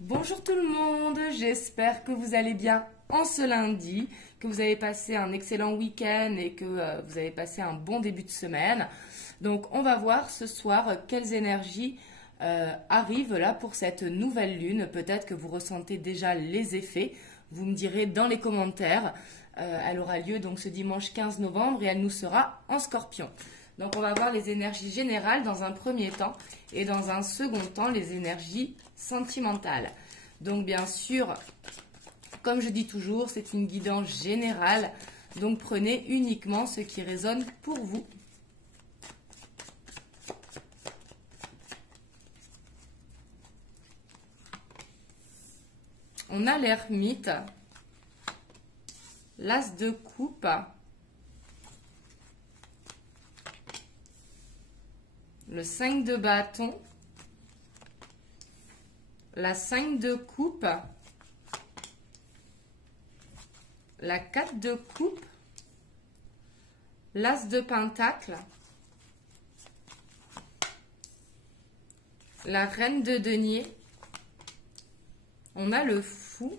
Bonjour tout le monde, j'espère que vous allez bien en ce lundi, que vous avez passé un excellent week-end et que vous avez passé un bon début de semaine. Donc on va voir ce soir quelles énergies arrivent là pour cette nouvelle lune. Peut-être que vous ressentez déjà les effets, vous me direz dans les commentaires. Elle aura lieu donc ce dimanche 15 novembre et elle nous sera en Scorpion. Donc on va voir les énergies générales dans un premier temps et dans un second temps les énergies sentimentales. Donc bien sûr, comme je dis toujours, c'est une guidance générale. Donc prenez uniquement ce qui résonne pour vous. On a l'ermite, l'as de coupe, le 5 de bâton, la 5 de coupe, la 4 de coupe, l'as de pentacle, la reine de denier, on a le fou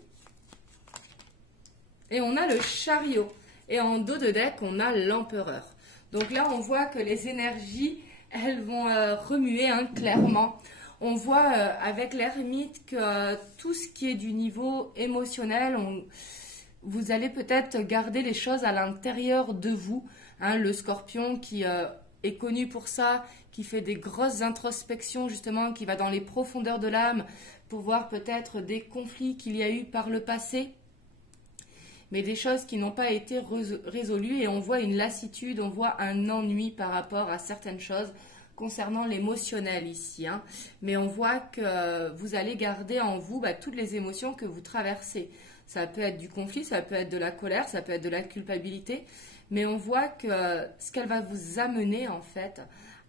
et on a le chariot. Et en dos de deck, on a l'empereur. Donc là, on voit que les énergies, elles vont remuer clairement. On voit avec l'ermite que tout ce qui est du niveau émotionnel, vous allez peut-être garder les choses à l'intérieur de vous. Le scorpion qui est connu pour ça, qui fait des grosses introspections justement, qui va dans les profondeurs de l'âme pour voir peut-être des conflits qu'il y a eu par le passé, mais des choses qui n'ont pas été résolues et on voit une lassitude, on voit un ennui par rapport à certaines choses concernant l'émotionnel ici. Mais on voit que vous allez garder en vous toutes les émotions que vous traversez. Ça peut être du conflit, ça peut être de la colère, ça peut être de la culpabilité, mais on voit que ce qu'elle va vous amener en fait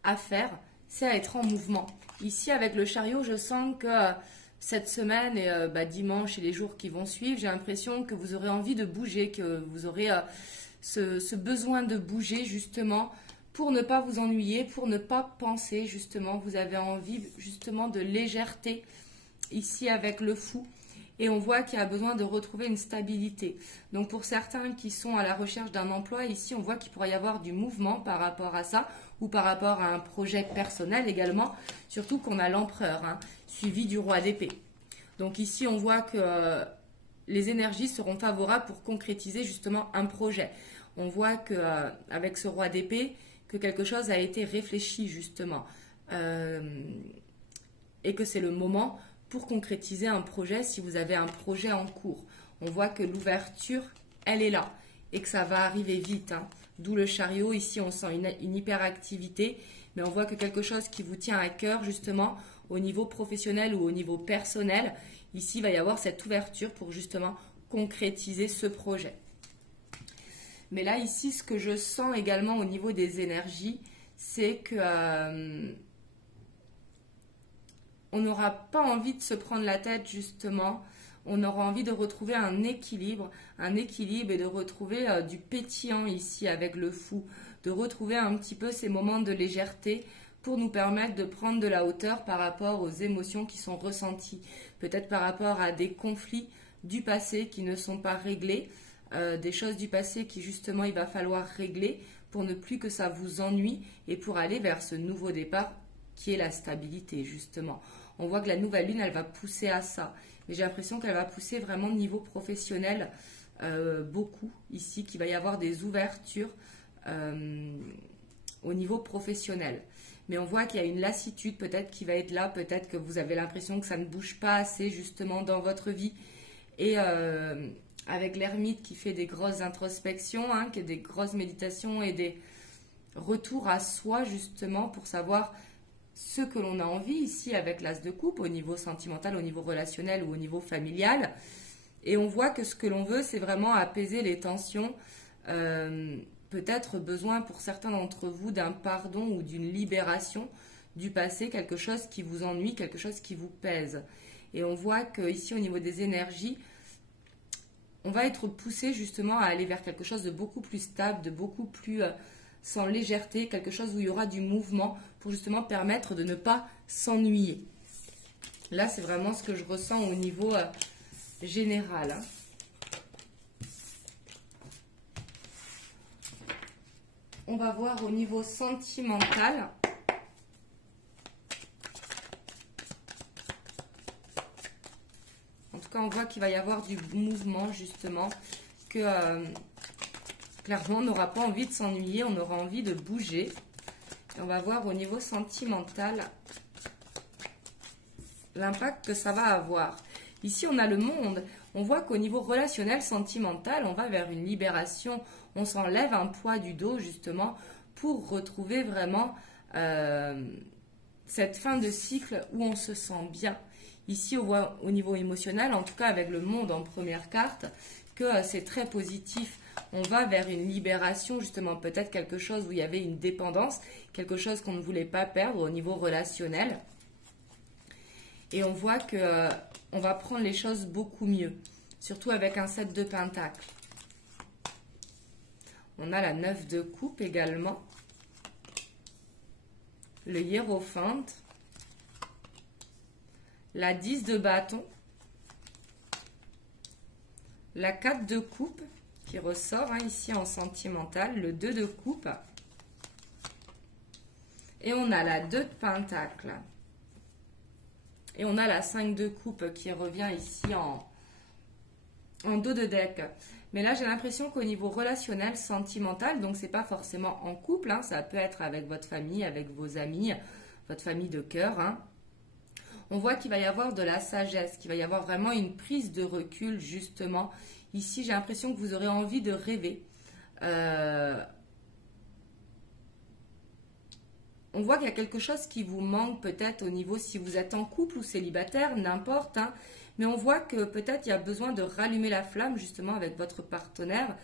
à faire, c'est à être en mouvement. Ici avec le chariot, je sens que cette semaine et dimanche et les jours qui vont suivre, j'ai l'impression que vous aurez envie de bouger, que vous aurez ce besoin de bouger justement pour ne pas vous ennuyer, pour ne pas penser justement. Vous avez envie justement de légèreté ici avec le fou. Et on voit qu'il y a besoin de retrouver une stabilité. Donc pour certains qui sont à la recherche d'un emploi, ici on voit qu'il pourrait y avoir du mouvement par rapport à ça, ou par rapport à un projet personnel également, surtout qu'on a l'empereur, suivi du roi d'épée. Donc ici on voit que les énergies seront favorables pour concrétiser justement un projet. On voit qu'avec ce roi d'épée, que quelque chose a été réfléchi justement, et que c'est le moment pour concrétiser un projet si vous avez un projet en cours. On voit que l'ouverture, elle est là et que ça va arriver vite. D'où le chariot. Ici, on sent une hyperactivité, mais on voit que quelque chose qui vous tient à cœur justement au niveau professionnel ou au niveau personnel. Ici, il va y avoir cette ouverture pour justement concrétiser ce projet. Mais là, ici, ce que je sens également au niveau des énergies, c'est que on n'aura pas envie de se prendre la tête justement, on aura envie de retrouver un équilibre et de retrouver du pétillant ici avec le fou, de retrouver un petit peu ces moments de légèreté pour nous permettre de prendre de la hauteur par rapport aux émotions qui sont ressenties, peut-être par rapport à des conflits du passé qui ne sont pas réglés, des choses du passé qui justement il va falloir régler pour ne plus que ça vous ennuie et pour aller vers ce nouveau départ qui est la stabilité justement. On voit que la nouvelle lune, elle va pousser à ça. Mais j'ai l'impression qu'elle va pousser vraiment au niveau professionnel beaucoup ici, qu'il va y avoir des ouvertures au niveau professionnel. Mais on voit qu'il y a une lassitude peut-être qui va être là, peut-être que vous avez l'impression que ça ne bouge pas assez justement dans votre vie. Et avec l'ermite qui fait des grosses introspections, qui a des grosses méditations et des retours à soi justement pour savoir ce que l'on a envie ici avec l'as de coupe au niveau sentimental, au niveau relationnel ou au niveau familial. Et on voit que ce que l'on veut, c'est vraiment apaiser les tensions. Peut-être besoin pour certains d'entre vous d'un pardon ou d'une libération du passé, quelque chose qui vous ennuie, quelque chose qui vous pèse. Et on voit qu'ici au niveau des énergies, on va être poussé justement à aller vers quelque chose de beaucoup plus stable, de beaucoup plus sans légèreté, quelque chose où il y aura du mouvement pour justement permettre de ne pas s'ennuyer. Là, c'est vraiment ce que je ressens au niveau général. Hein. On va voir au niveau sentimental. En tout cas, on voit qu'il va y avoir du mouvement, justement, que clairement, on n'aura pas envie de s'ennuyer, on aura envie de bouger. Et on va voir au niveau sentimental l'impact que ça va avoir. Ici, on a le monde. On voit qu'au niveau relationnel, sentimental, on va vers une libération. On s'enlève un poids du dos, justement, pour retrouver vraiment cette fin de cycle où on se sent bien. Ici, on voit au niveau émotionnel, en tout cas avec le monde en première carte, que c'est très positif. On va vers une libération, justement, peut-être quelque chose où il y avait une dépendance, quelque chose qu'on ne voulait pas perdre au niveau relationnel. Et on voit que on va prendre les choses beaucoup mieux, surtout avec un 7 de pentacles. On a la 9 de coupe également, le hiérophante, la 10 de bâton, la 4 de coupe qui ressort hein, ici en sentimental, le 2 de coupe, et on a la 2 de pentacle. Et on a la 5 de coupe qui revient ici en dos de deck. Mais là, j'ai l'impression qu'au niveau relationnel, sentimental, donc c'est pas forcément en couple, hein, ça peut être avec votre famille, avec vos amis, votre famille de cœur. Hein. On voit qu'il va y avoir de la sagesse, qu'il va y avoir vraiment une prise de recul, justement. Ici, j'ai l'impression que vous aurez envie de rêver. On voit qu'il y a quelque chose qui vous manque peut-être au niveau si vous êtes en couple ou célibataire, n'importe. Hein, mais on voit que peut-être il y a besoin de rallumer la flamme justement avec votre partenaire.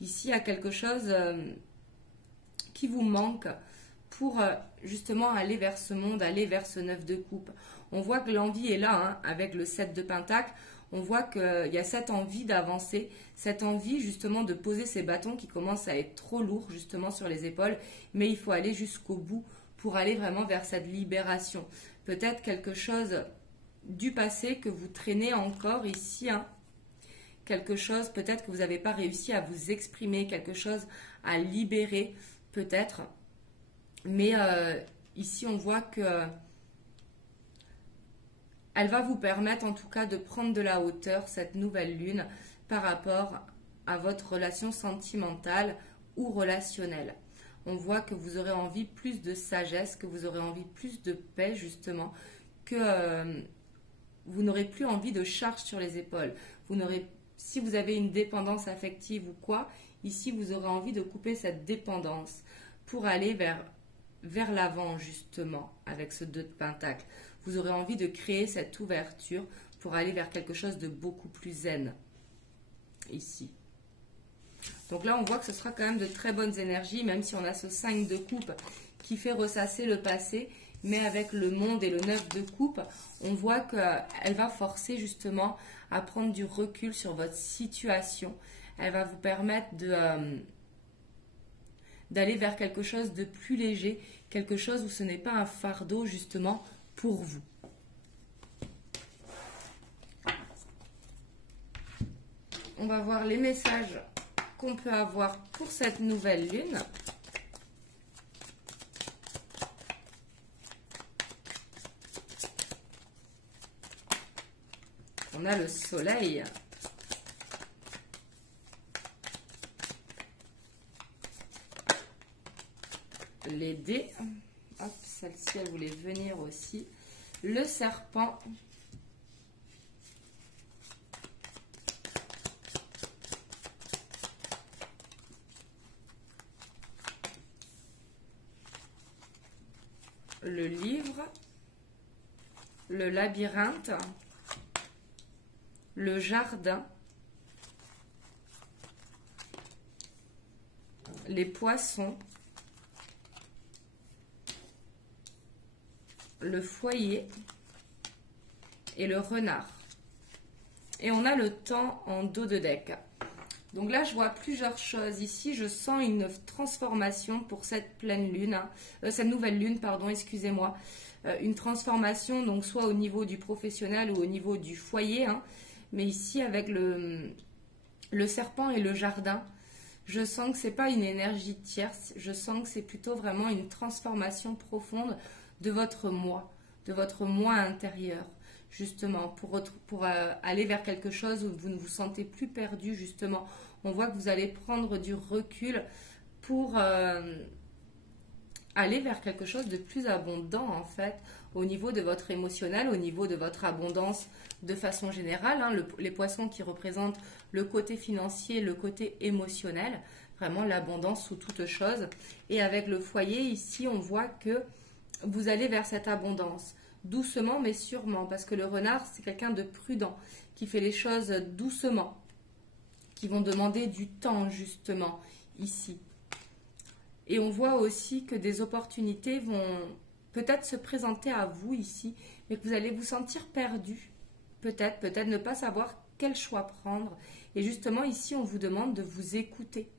Ici, il y a quelque chose qui vous manque pour justement aller vers ce monde, aller vers ce 9 de coupe. On voit que l'envie est là hein, avec le 7 de pentacle. On voit qu'il y a cette envie d'avancer, cette envie justement de poser ces bâtons qui commencent à être trop lourds justement sur les épaules. Mais il faut aller jusqu'au bout pour aller vraiment vers cette libération. Peut-être quelque chose du passé que vous traînez encore ici. Hein. Quelque chose peut-être que vous n'avez pas réussi à vous exprimer, quelque chose à libérer peut-être. Mais ici, on voit que elle va vous permettre en tout cas de prendre de la hauteur, cette nouvelle lune, par rapport à votre relation sentimentale ou relationnelle. On voit que vous aurez envie plus de sagesse, que vous aurez envie plus de paix justement, que vous n'aurez plus envie de charge sur les épaules. Si vous avez une dépendance affective ou quoi, ici vous aurez envie de couper cette dépendance pour aller vers l'avant justement avec ce 2 de pentacle. Vous aurez envie de créer cette ouverture pour aller vers quelque chose de beaucoup plus zen ici. Donc là, on voit que ce sera quand même de très bonnes énergies, même si on a ce 5 de coupe qui fait ressasser le passé. Mais avec le monde et le 9 de coupe, on voit qu'elle va forcer justement à prendre du recul sur votre situation. Elle va vous permettre d'aller vers quelque chose de plus léger, quelque chose où ce n'est pas un fardeau justement pour vous. On va voir les messages qu'on peut avoir pour cette nouvelle lune. On a le soleil. Les dés. Hop, celle-ci, elle voulait venir aussi. Le serpent. Le livre. Le labyrinthe. Le jardin. Les poissons. Le foyer et le renard. Et on a le temps en dos de deck. Donc là, je vois plusieurs choses. Ici, je sens une transformation pour cette pleine lune, hein. Cette nouvelle lune, pardon, excusez-moi. Une transformation, donc soit au niveau du professionnel ou au niveau du foyer, hein. Mais ici, avec le serpent et le jardin, je sens que ce n'est pas une énergie tierce. Je sens que c'est plutôt vraiment une transformation profonde de votre moi intérieur. Justement, pour aller vers quelque chose où vous ne vous sentez plus perdu, justement. On voit que vous allez prendre du recul pour aller vers quelque chose de plus abondant, en fait, au niveau de votre émotionnel, au niveau de votre abondance de façon générale, hein, les poissons qui représentent le côté financier, le côté émotionnel, vraiment l'abondance sous toute chose. Et avec le foyer, ici, on voit que vous allez vers cette abondance. Doucement mais sûrement, parce que le renard, c'est quelqu'un de prudent, qui fait les choses doucement, qui vont demander du temps, justement, ici. Et on voit aussi que des opportunités vont peut-être se présenter à vous ici, mais que vous allez vous sentir perdu. Peut-être ne pas savoir quel choix prendre. Et justement, ici, on vous demande de vous écouter.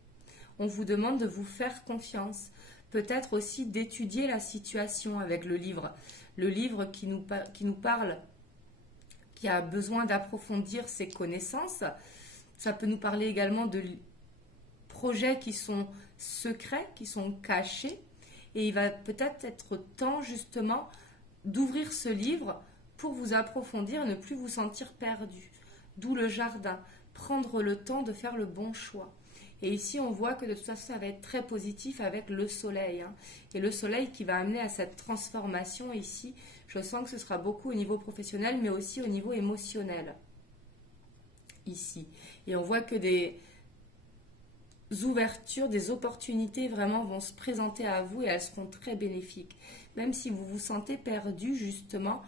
On vous demande de vous faire confiance. Peut-être aussi d'étudier la situation avec le livre. Le livre qui nous parle, qui a besoin d'approfondir ses connaissances. Ça peut nous parler également de projets qui sont secrets, qui sont cachés. Et il va peut-être être temps justement d'ouvrir ce livre pour vous approfondir et ne plus vous sentir perdu. D'où le jardin, prendre le temps de faire le bon choix. Et ici, on voit que de toute façon, ça va être très positif avec le soleil, hein. Et le soleil qui va amener à cette transformation ici, je sens que ce sera beaucoup au niveau professionnel, mais aussi au niveau émotionnel. Ici. Et on voit que des ouvertures, des opportunités vraiment vont se présenter à vous et elles seront très bénéfiques. Même si vous vous sentez perdu, justement,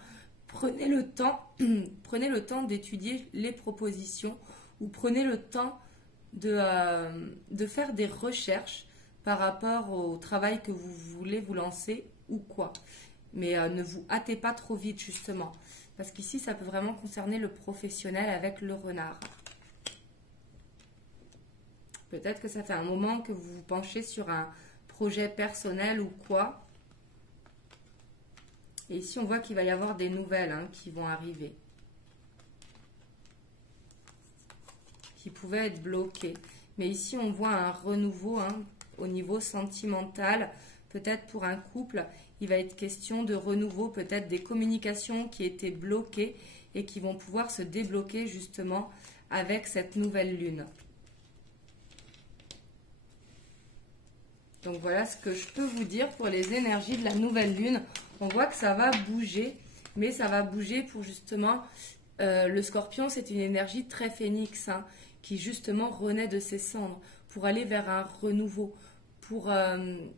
prenez le temps d'étudier les propositions ou prenez le temps de faire des recherches par rapport au travail que vous voulez vous lancer ou quoi. Mais ne vous hâtez pas trop vite, justement. Parce qu'ici, ça peut vraiment concerner le professionnel avec le renard. Peut-être que ça fait un moment que vous vous penchez sur un projet personnel ou quoi. Et ici, on voit qu'il va y avoir des nouvelles, hein, qui vont arriver. Qui pouvaient être bloquées. Mais ici, on voit un renouveau, hein, au niveau sentimental. Peut-être pour un couple, il va être question de renouveau, peut-être des communications qui étaient bloquées et qui vont pouvoir se débloquer justement avec cette nouvelle lune. Donc voilà ce que je peux vous dire pour les énergies de la nouvelle lune. On voit que ça va bouger, mais ça va bouger pour justement... le scorpion, c'est une énergie très phénix, hein, qui justement renaît de ses cendres pour aller vers un renouveau, pour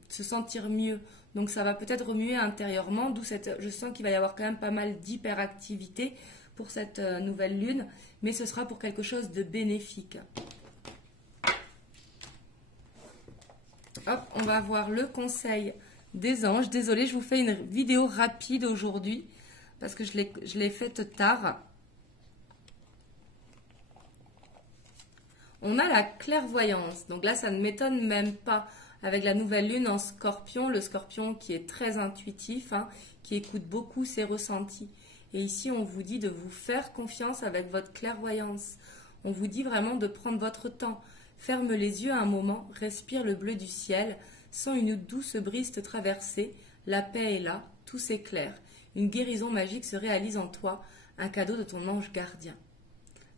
se sentir mieux. Donc ça va peut-être remuer intérieurement, d'où je sens qu'il va y avoir quand même pas mal d'hyperactivité pour cette nouvelle lune, mais ce sera pour quelque chose de bénéfique. Hop, on va voir le conseil des anges. Désolée, je vous fais une vidéo rapide aujourd'hui parce que je l'ai faite tard. On a la clairvoyance. Donc là, ça ne m'étonne même pas. Avec la nouvelle lune en scorpion, le scorpion qui est très intuitif, hein, qui écoute beaucoup ses ressentis. Et ici, on vous dit de vous faire confiance avec votre clairvoyance. On vous dit vraiment de prendre votre temps. Ferme les yeux un moment, respire le bleu du ciel, sens une douce brise te traverser, la paix est là, tout s'éclaire. Une guérison magique se réalise en toi, un cadeau de ton ange gardien.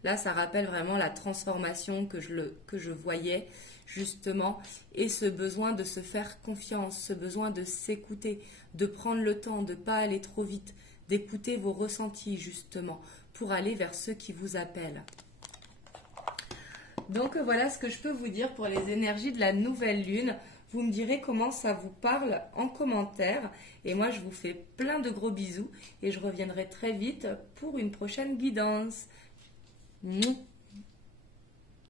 Là, ça rappelle vraiment la transformation que je voyais, justement, et ce besoin de se faire confiance, ce besoin de s'écouter, de prendre le temps, de ne pas aller trop vite, d'écouter vos ressentis, justement, pour aller vers ceux qui vous appellent. Donc voilà ce que je peux vous dire pour les énergies de la nouvelle lune. Vous me direz comment ça vous parle en commentaire. Et moi, je vous fais plein de gros bisous et je reviendrai très vite pour une prochaine guidance.